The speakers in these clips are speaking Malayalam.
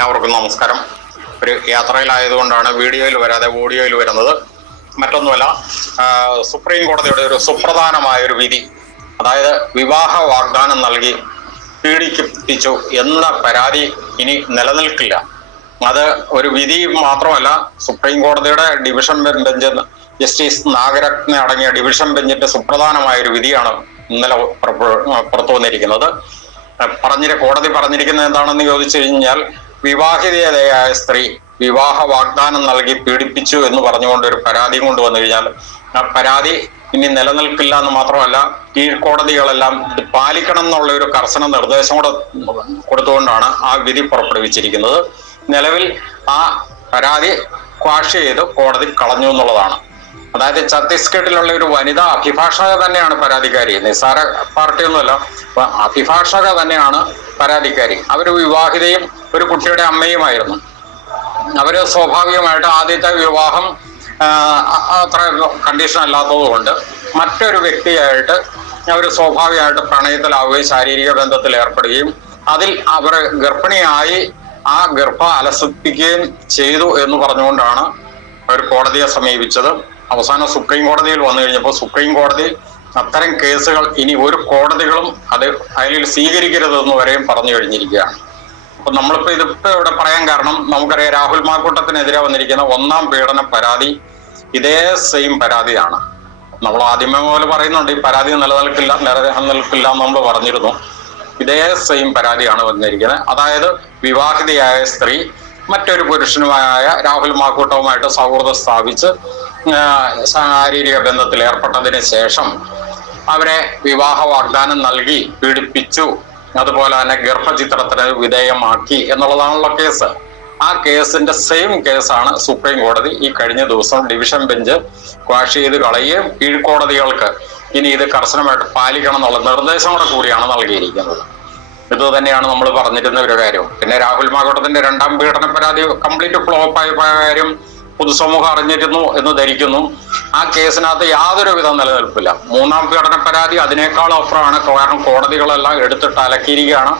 എല്ലാവർക്കും നമസ്കാരം. ഒരു യാത്രയിലായതുകൊണ്ടാണ് വീഡിയോയിൽ വരാതെ ഓഡിയോയിൽ വരുന്നത്. മറ്റൊന്നുമല്ല സുപ്രീം കോടതിയുടെ ഒരു സുപ്രധാനമായ ഒരു വിധി അതായത് വിവാഹ വാഗ്ദാനം നൽകി പീഡിപ്പിച്ചു എന്ന പരാതി ഇനി നിലനിൽക്കില്ല. അത് ഒരു വിധി മാത്രമല്ല സുപ്രീം കോടതിയുടെ ഡിവിഷൻ ബെഞ്ച് ജസ്റ്റിസ് നാഗരത്ന അടങ്ങിയ ഡിവിഷൻ ബെഞ്ചിന്റെ സുപ്രധാനമായ ഒരു വിധിയാണ് ഇന്നലെ പുറത്തു വന്നിരിക്കുന്നത്. പറഞ്ഞിര കോടതി പറഞ്ഞിരിക്കുന്നത് എന്താണെന്ന് ചോദിച്ചു കഴിഞ്ഞാൽ വിവാഹിതയായ സ്ത്രീ വിവാഹ വാഗ്ദാനം നൽകി പീഡിപ്പിച്ചു എന്ന് പറഞ്ഞുകൊണ്ട് ഒരു പരാതി കൊണ്ടുവന്നു കഴിഞ്ഞാൽ ആ പരാതി ഇനി നിലനിൽക്കില്ല എന്ന് മാത്രമല്ല കീഴ്ക്കോടതികളെല്ലാം ഇത് പാലിക്കണം എന്നുള്ള ഒരു കർശന നിർദ്ദേശം കൂടെ കൊടുത്തുകൊണ്ടാണ് ആ വിധി പുറപ്പെടുവിച്ചിരിക്കുന്നത്. നിലവിൽ ആ പരാതി ക്വാഷ് ചെയ്ത് കോടതി കളഞ്ഞു എന്നുള്ളതാണ്. അതായത് ഛത്തീസ്ഗഡിലുള്ള ഒരു വനിതാ അഭിഭാഷക തന്നെയാണ് പരാതിക്കാരി. നിസ്സാര പാർട്ടിയൊന്നുമല്ല. അഭിഭാഷക തന്നെയാണ് പരാതിക്കാരി. അവർ വിവാഹിതയും ഒരു കുട്ടിയുടെ അമ്മയുമായിരുന്നു. അവർ സ്വാഭാവികമായിട്ട് ആദ്യത്തെ വിവാഹം അത്ര കണ്ടീഷൻ അല്ലാത്തത് കൊണ്ട് മറ്റൊരു വ്യക്തിയായിട്ട് അവർ സ്വാഭാവികമായിട്ട് പ്രണയത്തിലാവുകയും ശാരീരിക ബന്ധത്തിൽ ഏർപ്പെടുകയും അതിൽ അവർ ഗർഭിണിയായി ആ ഗർഭ അലസിപ്പിക്കുകയും ചെയ്തു എന്ന് പറഞ്ഞുകൊണ്ടാണ് അവർ കോടതിയെ സമീപിച്ചത്. അവസാനം സുപ്രീം കോടതിയിൽ വന്നു കഴിഞ്ഞപ്പോൾ സുപ്രീം കോടതി അത്തരം കേസുകൾ ഇനി ഒരു കോടതികളും അത് അതിൽ സ്വീകരിക്കരുതെന്ന് വരെയും പറഞ്ഞു കഴിഞ്ഞിരിക്കുകയാണ്. അപ്പൊ നമ്മളിപ്പോ ഇതിപ്പോ ഇവിടെ പറയാൻ കാരണം നമുക്കറിയാം രാഹുൽ മാക്കൂട്ടത്തിനെതിരെ വന്നിരിക്കുന്ന ഒന്നാം പീഡന പരാതി ഇതേ സെയിം പരാതിയാണ്. നമ്മൾ ആദ്യമേ പോലെ പറയുന്നുണ്ട് ഈ പരാതി നിലനിൽക്കില്ല നിലനിൽക്കില്ല എന്ന് നമ്മൾ പറഞ്ഞിരുന്നു. ഇതേ സെയിം പരാതിയാണ് വന്നിരിക്കുന്നത്. അതായത് വിവാഹിതയായ സ്ത്രീ മറ്റൊരു പുരുഷനുമായ രാഹുൽ മാക്കൂട്ടവുമായിട്ട് സൗഹൃദം സ്ഥാപിച്ച് ശാരീരിക ബന്ധത്തിൽ ഏർപ്പെട്ടതിന് ശേഷം അവരെ വിവാഹ വാഗ്ദാനം നൽകി പീഡിപ്പിച്ചു. അതുപോലെ തന്നെ ഗർഭചിത്രത്തിന് വിധേയമാക്കി എന്നുള്ളതാണല്ലോ കേസ്. ആ കേസിന്റെ സെയിം കേസാണ് സുപ്രീം കോടതി ഈ കഴിഞ്ഞ ദിവസം ഡിവിഷൻ ബെഞ്ച് ക്വാഷ് ചെയ്ത് കളയുകയും കീഴ്ക്കോടതികൾക്ക് ഇനി ഇത് കർശനമായിട്ട് പാലിക്കണം എന്നുള്ള നിർദ്ദേശം കൂടെ കൂടിയാണ് നൽകിയിരിക്കുന്നത്. ഇത് തന്നെയാണ് നമ്മൾ പറഞ്ഞിരുന്ന ഒരു കാര്യം. പിന്നെ രാഹുൽ മാകോട്ടത്തിന്റെ രണ്ടാം പീഡന പരാതി കംപ്ലീറ്റ് ഫ്ലോപ്പ് ആയ കാര്യം പൊതുസമൂഹം അറിഞ്ഞിരുന്നു എന്ന് ധരിക്കുന്നു. ആ കേസിനകത്ത് യാതൊരു വിധം നിലനിൽപ്പില്ല. മൂന്നാം പീഡന പരാതി അതിനേക്കാൾ അപ്പുറമാണ്. കാരണം കോടതികളെല്ലാം എടുത്തിട്ട് അലക്കിയിരിക്കുകയാണ്.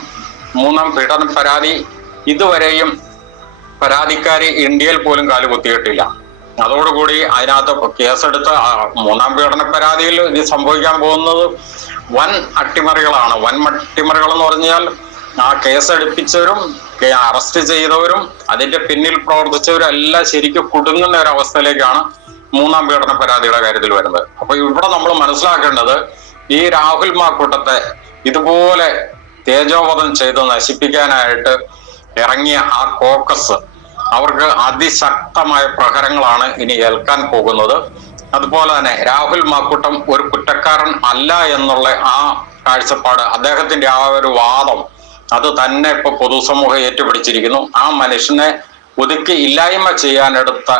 മൂന്നാം പീഡന പരാതി ഇതുവരെയും പരാതിക്കാരി ഇന്ത്യയിൽ പോലും കാലുകുത്തിയിട്ടില്ല അതോടുകൂടി അതിനകത്ത് കേസെടുത്ത് മൂന്നാം പീഡന പരാതിയിൽ ഇത് സംഭവിക്കാൻ പോകുന്നത് വൻ അട്ടിമറികളാണ്. വൻ അട്ടിമറികൾ എന്ന് പറഞ്ഞാൽ ആ കേസ് അടുപ്പിച്ചവരും അറസ്റ്റ് ചെയ്തവരും അതിന്റെ പിന്നിൽ പ്രവർത്തിച്ചവരും എല്ലാം ശരിക്കും കുടുങ്ങുന്ന ഒരു അവസ്ഥയിലേക്കാണ് മൂന്നാം പീഡന പരാതിയുടെ കാര്യത്തിൽ വരുന്നത്. അപ്പൊ ഇവിടെ നമ്മൾ മനസ്സിലാക്കേണ്ടത് ഈ രാഹുൽ മാക്കൂട്ടത്തെ ഇതുപോലെ തേജോവധം ചെയ്ത് നശിപ്പിക്കാനായിട്ട് ഇറങ്ങിയ ആ കോക്കസ് അവർക്ക് അതിശക്തമായ പ്രഹരങ്ങളാണ് ഇനി ഏൽക്കാൻ പോകുന്നത്. അതുപോലെ തന്നെ രാഹുൽ മാക്കൂട്ടം ഒരു കുറ്റക്കാരൻ അല്ല എന്നുള്ള ആ കാഴ്ചപ്പാട് അദ്ദേഹത്തിന്റെ ആ ഒരു വാദം അത് തന്നെ ഇപ്പൊ പൊതുസമൂഹം ഏറ്റുപിടിച്ചിരിക്കുന്നു. ആ മനുഷ്യനെ ഒതുക്കി ഇല്ലായ്മ ചെയ്യാനെടുത്ത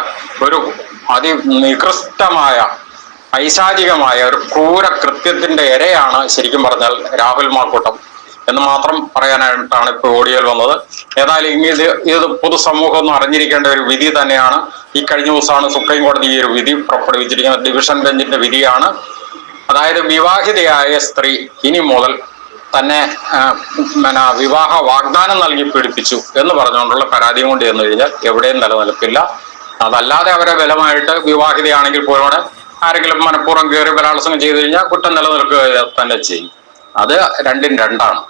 ഒരു അതി നികൃഷ്ടമായ പൈശാചികമായ ഒരു ക്രൂര കൃത്യത്തിന്റെ ഇരയാണ് ശരിക്കും പറഞ്ഞാൽ രാഹുൽ മാക്കൂട്ടം. എന്ന് മാത്രം പറയാനായിട്ടാണ് ഇപ്പൊ ഓഡിയോയിൽ വന്നത്. ഏതായാലും ഇത് ഇത് പൊതുസമൂഹം ഒന്നും അറിഞ്ഞിരിക്കേണ്ട ഒരു വിധി തന്നെയാണ്. ഈ കഴിഞ്ഞ ദിവസമാണ് സുപ്രീം കോടതി ഈ ഒരു വിധി പുറപ്പെടുവിച്ചിരിക്കുന്നത്. ഡിവിഷൻ ബെഞ്ചിന്റെ വിധിയാണ്. അതായത് വിവാഹിതയായ സ്ത്രീ ഇനി മുതൽ തന്നെ പിന്നെ വിവാഹ വാഗ്ദാനം നൽകി പീഡിപ്പിച്ചു എന്ന് പറഞ്ഞുകൊണ്ടുള്ള പരാതിയും കൊണ്ട് ചെന്ന് കഴിഞ്ഞാൽ എവിടെയും നിലനിൽപ്പില്ല. അതല്ലാതെ അവരെ ബലമായിട്ട് വിവാഹിതയാണെങ്കിൽ പോലും ആരെങ്കിലും മനഃപൂർവം കയറി ബലാത്സംഗം ചെയ്തു കഴിഞ്ഞാൽ കുറ്റം നിലനിൽക്കുക തന്നെ ചെയ്യും. അത് രണ്ടും രണ്ടാണ്.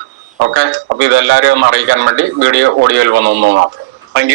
ഓക്കെ? അപ്പൊ ഇതെല്ലാവരെയും ഒന്ന് അറിയിക്കാൻ വേണ്ടി വീഡിയോ ഓഡിയോയിൽ വന്നു മാത്രം. താങ്ക്